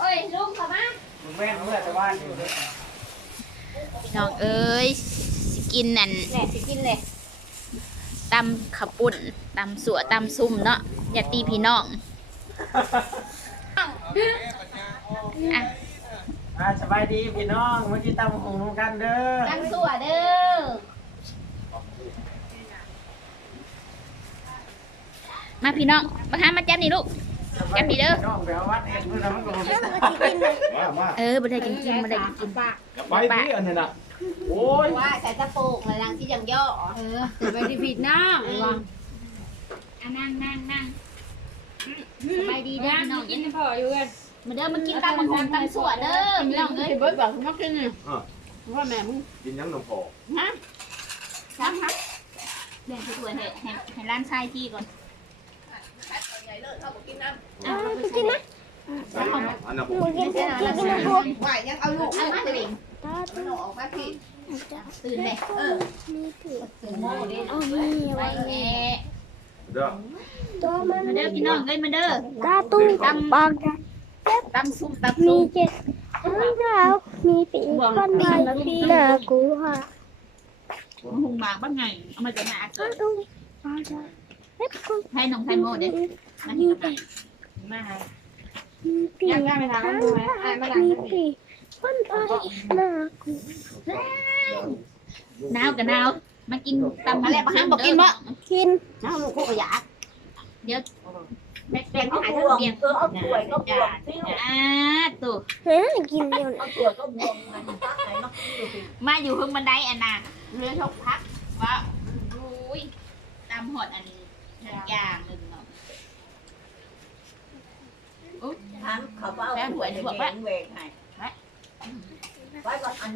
เอ้ยลุงเข้ามามึงแม่นเมื่อแต่บ้านอยู่เลยพี่น้องเอ้ยสิกินนั่นแหน่สิกินเลยตำขับปุ่นตำสัวตำซุ่มเนาะอย่าตีพี่น้องอะอ่าสบายดีพี่น้องเมื่อกี้ตามของนุ่งกันเด้อตั้งสัวเด้อมาพี่น้องมาหามาจับนี่ลูก จับดีเด้อน้องไปเอาวัดเอ็ดเพื่อนมันก็บ่มีมามาเออบ่ได้กินกินบ่ได้กินกินไปที่อันนั้นน่ะโอ้ยว่าใส่ตะปูกเลยนางที่ยังย่อเออจะไปดีผิดน้าว่าอะนั่งนั่งนั่งสบายดีเด้อพี่น้องกินพออยู่กันมาเด้อมากินตำบักหุ่งตำสัวเด้อพี่น้องเอ้ยเบิร์ดบอกมากินนี่อะว่าแม่มึงกินยังน้ำพอครับครับเดี๋ยวสวยๆให้ให้ให้ร้านชายพี่ก่อน เอาไปกินนะอันนั้นผมกินกินกินพวกไหวยังเอาลูกเอามาเลยมันออกมาพี่ตื่นเลยเออถึงโม่ดิไปแม่เด้อมาเด้อพี่น้องเอ้ยมาเด้อตาตุ้งปากตำซุ่มตำมีซุ่มเจ็ดทั้งดาวมีปีกก้อนใบหน้ากูฮะหุงหมากบ้างไงเอามาจากไหนตาเกิดตุ้งปากเล็บก้อนให้น้องไทยโมเด้ มามีที่กันแต่มามีปีกข้างนั้นดูไหมอ่านมาหลังมีนี่ปีกก้อนใบหนากูหนาวกับหนาวมากินตำมาแล้วมาห้ามบอกกินบ่กินน้าลูกก็อยากแบ่งเขาหายทั้งเบียงเออเอาถ้วยก็บวกอ่าตู่เฮ้ยกินเดียวเอาถ้วยก็บวมมาอยู่สิมาอยู่เพิ่งบันไดอันน่ะเรือชกพักว่าอุ้ยตำหดอันนี้อย่างหนึ่งเนาะ ทานเขาเอาถ้วยแหวนเวกให้ไปก่อนอัน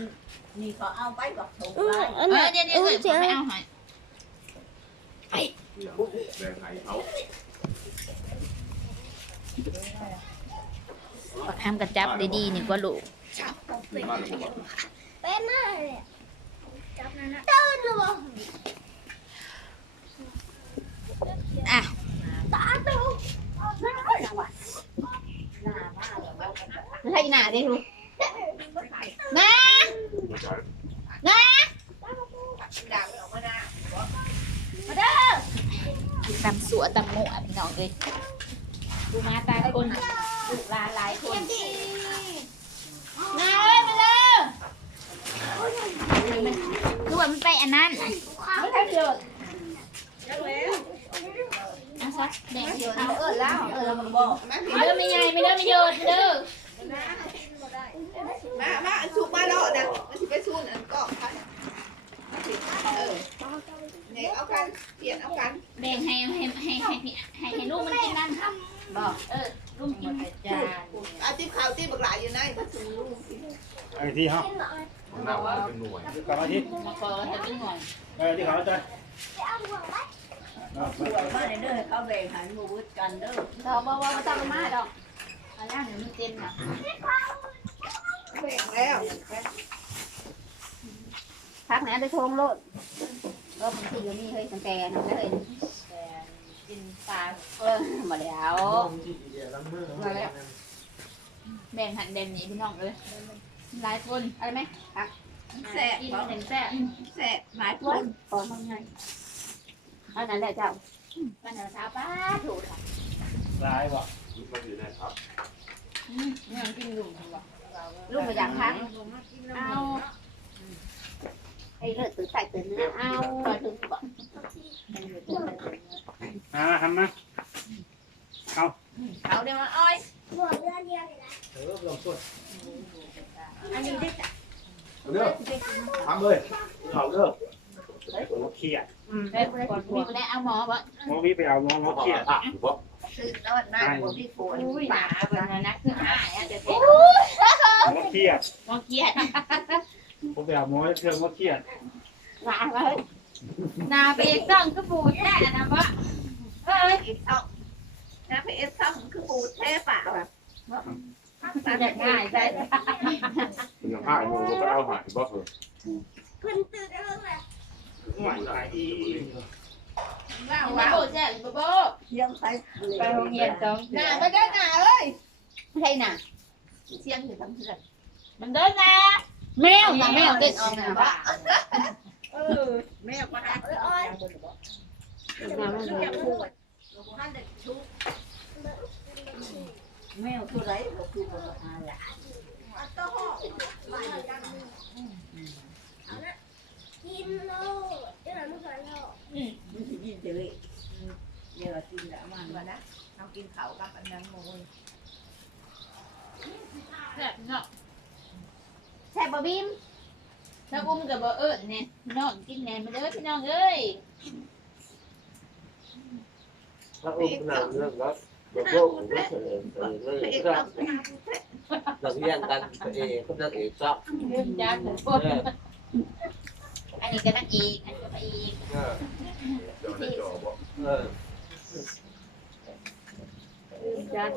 นี้เขาเอาไปก่อนถูกอืไปออันเอนั้อนเดี๋ยวเดี๋ยวอืเดี๋อยวเจ้าไปเอาหอยแบ่งให้เขาปักทำกระจับดีๆนี่ก็ลูกมาแล้วบ่เป็นอะไรจับนั่นนะอะ ใช่หน้าดิลูกนะนะด่าไม่ออกมาหน้าตำสัวตำหมูอะพี่น้องเลยดูมาตาคนดูลาหลายคนนาเอ้ยมาเลยคือว่ามันไปอันนั้นไม่ใช่เยอะอะซักแดงเดียวเอาเออแล้วเออแล้วมันบอกไม่เด้อไม่ใหญ่ไม่เด้อไม่โยนไม่เด้อ มามาอันชุกมาแล้วนะมันสิไปสู้อันก็ค่ะเออเนี่ยเอากันเปลี่ยนเอากันแบ่งให้ให้ให้ให้ให้ให้ให้ลูกมันกินนั่นครับบอกเออลูกกินอาติ๊บขาวติ๊บบักหลายอยู่ในถ้าถึงลูกไอ้ที่ฮาหน้าว่าเป็นหน่วยกลับมาที่มาขอจะกินหน่อยเออที่เขาใจสวยมากเด้อเขาแบ่งหันมูดกันเด้อเราบอกว่าต้องมาดอก อันนั้นหนูเต็มนะแบ่งแล้วพักไหนได้ทงโลดก็บางทีก็มีเฮ้ยสังแกนะได้เลยกินปลาเออมาแล้วมาแล้วแบ่งหันแบ่งนี้พี่น้องเลยหลายคนอะไรไหมแซ่บกินบ่เห็นแซ่บแซ่บหลายคนพอทำไงอานั่นแหละเจ้าปัญหาสาวป้าถูกค่ะลายว่ะ บ่มันอยู่ในครับยังกินอยู่ค่ะลูกมาอยากพักเอาไอ้เลือดตื่นใส่ตื่นเนื้อเอาเราถึงก่อนอ่าทำนะเขาเดี๋ยวมาอ้อยเออลองสวดอันนี้ได้เด้อทำเลยเขาเด้อหัวเขียดได้ก่อนมีไปได้เอาหมอบ่หมอพี่ไปเอาหมอหมอเขียดอะ บ่ซื้อแล้วหน้าหัวพี่ฝนอุ้ยหนาเป็นนะนักคือหายอะเดี๋ยวเด็กหมอเขียดมอเกียดผมไปเอาหมอเครื่องหมอเขียดหนาเลยนาไปต้องก็ปูแท้นะวะเอ้ยอีกเอาน้าเพชรซ้ำคือปูแท้ปากแบบจะง่ายใช่มันยังหายมูก็ไปเอาหายบ่เถอะหวานขายอีว้า วมาว้าวโบแจ้โบยังไปไปโรงเรียนจ้องหน้าไม่ได้หน้าเอ้ยใช่น่ะเสียงอยู่ทำเพื่อนมันเดินนะแมวนะแมวเดินออกนะว่าเออแม่ก็หาเอ้ยอ้อยมาไม่เลยท่านเด็กชุบแมวตัวไรเราคือตัวอะไรอัตโต้ห่อไปกันกินโลเดี๋ยวเราไม่เคยโล มันจะยินเจอเดี๋ยวกินแล้วมัน มานะเอา กินเขากับอันนั้นโมยแซ่บเนาะแซ่บบีมถ้าอุ้มกับบ่เอิญเนี่ยพี่น้องกินแหนมมาเด้อพี่น้องเอ้ยถ้าอุ้มนำเรื่องแล้วเดี๋ยวพวกผมจะเฉลยเฉลยเรื่องเอกก็เราเราเรียนกันเองก็จะเอกซับเรื่องจ้าถึงคนเอออันนี้ก็นั่งอีกอันนี้ก็ไปอีกเออเดี๋ยวในจอบอกเออ จัด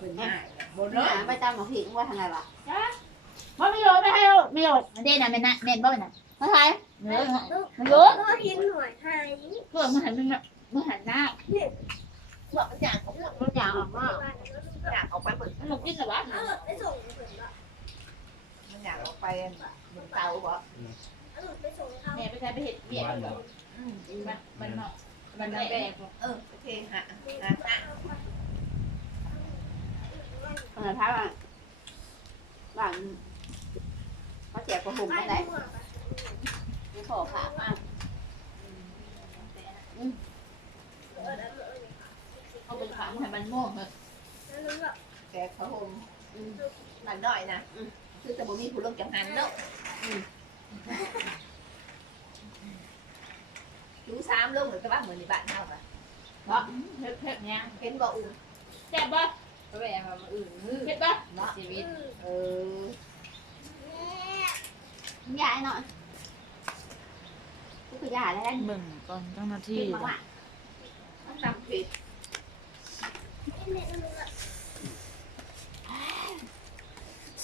ตั้งแต่ให้น้ำบุหรี่แค่บอกให้ตื่นมาแล้วนะบอกมาหัวโอ้ยบางอันที่ได้ขันหายไม่ใช่ลืมตื่นลืมตื่นลืมตื่นได้ว่าเออบอกไปว่าเล่นครับเออห้ำห้ำก็เป็นที่ลืมตื่นลืมตื่นเอายังไงก็โมเด้อเอ๊ะโอ้ยทำเอ๊ะก็ง่ายโมเนื้เด้ออไปตามหมอผิงว่าทางไงวะมันไม่โยนไม่ให้เอาไม่โยนเด่นนะแม่นะแม่นบ่แม่นะมาไทยเนื้อมันโยนก็กินหน่วยไทยเพื่อมันหันมึงมึงหันหน้าบอกอย่างของมันอยากออกมาอยากออกไปเหมือนมันหลบกินหรอวะเออไปส่งเพิ่นบ่มันอยากออกไปเหมือนเตาบ่เออไปส่งเขาแม่ไปใช้ไปเห็ดเบี้ยเหรออืมมันมันเนาะมันแบกเออโอเคฮะฮะ ฮะเออท้ายว่าบ้านเขาแจกกระหุ่มไปไปไหนหมดไม่ขอผ่ามาเออแล้วเออเอาไปขังให้มันม่วงเลยแล้วนึกว่กเขาโฮมหนักหน่อยนะคือแต่บ่มีผู้ลงจังหันเนาะดูสามลงเหมือนกับว่าเหมือนในบ้านเฮาปะเพราเผ็ดเผ็ดเนี่ยเห็นบ่อุ่นแซ่บป่ะไปแอบมาอื่นมือเผ็ดป่ะชีวิต เออยายหน่อยกูคือยายแล้วเบิ่งก่อนเจ้าหน้าที่ที่มาว่าต้องทำผิด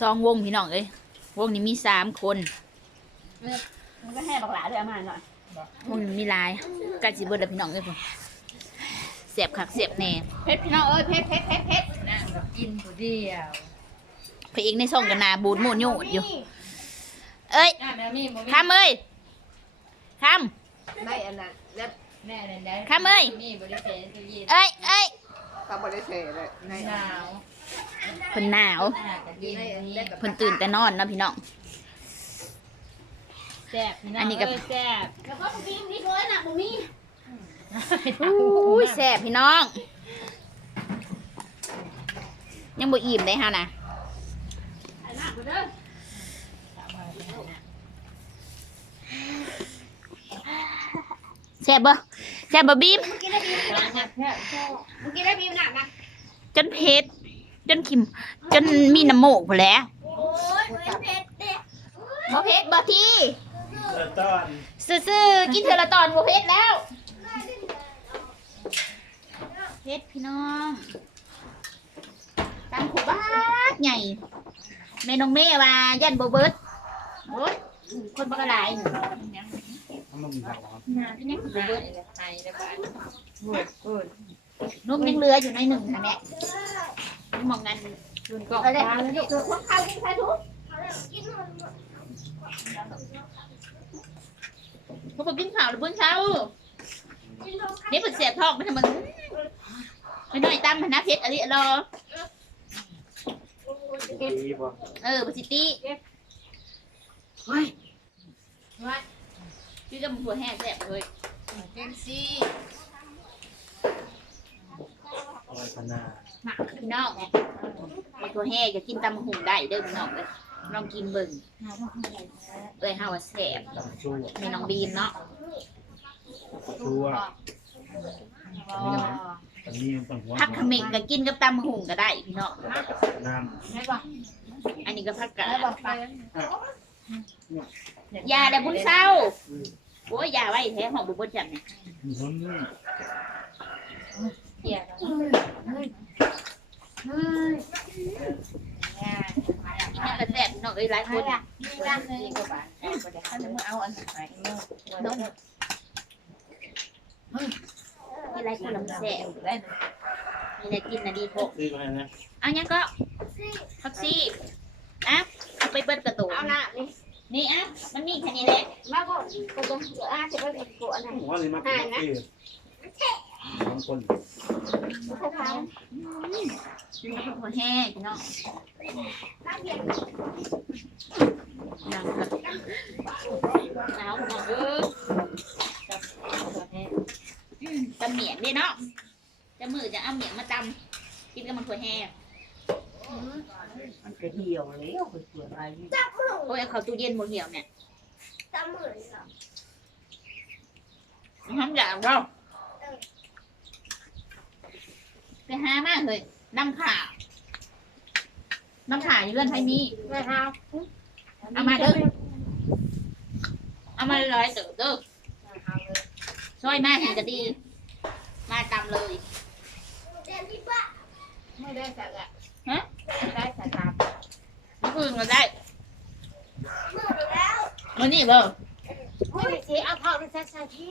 ซองวงพี่น้องเอ้ยวงนี้มีสามคน มันก็ให้บักหลาด้วยมาหน่อยวงนี้มีหลายกาจิเบิร์ดพี่น้องเอ้ยพุ่นเสียบคักเสียบแหน่เผ็ดพี่น้องเอ้ยเผ็ดเผ็ดเผ็ดเผ็ดนะ กินผู้เดียวพระเอกในส่งกันนาบูดหมูนยูดอยู่ เอ้ยอะแม่มีบ่มีคำเอ้ยคได้อันนั้นแล้วแม่เลยได้คำเอ้ย มีบริเวณตู้เย็นำเอ้ยเอ้ยเขาบ่ได้เทเลยในหนาวเพิ่นหนาวหนาวกับเย็นนี้เพิ่นตื่นแต่นอนเนาะพี่น้อง แซ่บพี่น้องอันนี้ก็เอ้ยแซ่บแล้วก็มีมีด้วยนะบ่มีอุ้ยแซ่บพี่น้อง ยังบ่อิ่มได้ฮะนะแซ่บบ่แซ่บบ่บีมเมื่อกี้ได้บีมหนักนะจนเผ็ดจนขิม จนมีน้ำโมกพอแหล้วบ่เผ็ดบ่ที่ซื่อๆกินเทอละตอนบ่เผ็ดแล้วเผ็ดพี่น้อง ตามขูบ้าดใหญ่แม่น้องเมย์ว่ายันบ่เบิดโอ้ยคนบ่กระหลายนี่ทำมันมีแบบว่าน่าที่นี่บ่เบิดไทยได้บ้านนุ่มยังเหลืออยู่ในหนึ่งค่ะแม่มองกันรุนก็เอาเลยเอาเลยลูกเดี๋ยวพวกข้าวกินใครทุกกินหมดพวกผมกินข้าวหรือเพิ่งเช้ากินหมดนี่เพิ่นเสียบท้องไปทำไมไปหน่อยตามพนะเพชรอะไรรอ ดีป่ะเออปสิตี้พี่จะหัวแห้งแซ่บเลยเจนซี่อร่อยขนาดหมักพี่น้องไอ้ตัวแห้งจะกินตำหุ่งได้เด้อพี่น้องเลยลองกินเบิ่งเลยห้าว่าแซ่บตำชั่วแม่น้องบีมเนาะชั่วต อนนี้มันต้องหัวผักเขมิงก็กินกับตำหุ่งก็ได้พี่น้องน้ใช่ป่ะำอันนี้ก็ผักกาแล้วดบอกไปยาแต่บุญเศร้าโอ้ยยาไว้แท้ของบุญจับเนี่ยเสียแล้วกินยังกระแซ่บพี่น้องเอ้ยหลายคนนี่ร้านเลยก็บ้านถ้าจะมาเอาอันไหนเนาะ กินหลายคนแล้วมันแซ่บได้มีอะไรกินนะดีพกดีกว่านั้นนะเอายังก็พักซี่อะเอาไปเบิ้ลกระตูนเอาหน้านี่นี่อะมันมีแค่นี้แหละมาบอกกูจะเหลืออาจะไปเป็นกูอันไหนผมว่านี่มาเป็นปีบางคนเขาทกินกับคนแห้งพี่น้องยังค่ะหนาวหนาวเออตำเหมียงดิเนาะจะมือจะเอาเหมียงมาตำกินกับมัน ถั่วแห้งมันก็เหี่ยวแล้วเปื่อยอะไรโอ้ยเอาเขาตู้เย็นหมดเหี่ยวเนี่ยตาเหมือนเหรอทำอย่างเราไปหามากเลยน้ำขาน้ำขาอยู่เรือนไทยมีำมาเท้าเอามาเด้อเอามาร้อยเต๋อเด้อซอยมาเห็นก็ดี มาตำเลยเรียนที่บ้าน ไม่ได้สักอะฮะได้สักครับเมื่อคืนก็ได้เมื่อแล้ววันนี้เบ่เฮ้ยสีเอาทองไปใส่ใส่ที่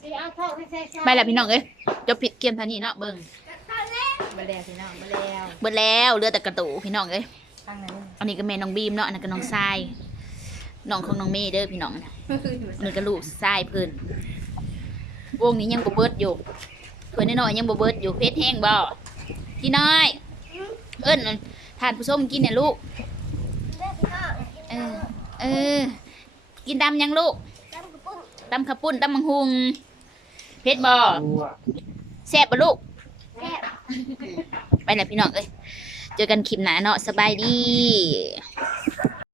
สีเอาทองไปใส่ใส่ไปแล้วพี่น้องเอ้ยจบผิดเกมเท่านี้เนาะเบิ่งมาแล้วพี่น้องมาแล้วเบิดแล้วเหลือแต่กระตูพี่น้องเอ้ยตั้งนั้นอันนี้ก็แม่น้องบีมเนาะอันนั้นก็น้องทรายน้องของน้องเมย์เด้อพี่น้องนะอันนี้ก็ลูกทรายเพิ่นวงนี้ยังบ่เบิดอยู่เพิ่นน้อยๆยังบ่เบิดอยู่เพชรแห้งบ่ พี่น้อย เอิ้นทานผู้ส้มกินเนี่ยลูก เออ เออ กินตำยังลูกตามกระปุ้งตำข้าวปุ้นตำมังหุงเพชรบ่ตัวแซ่บบ่ลูกแซ่บไปแล้วพี่น้องเอ้ย เจอกันคลิปหน้าเนาะสบายดี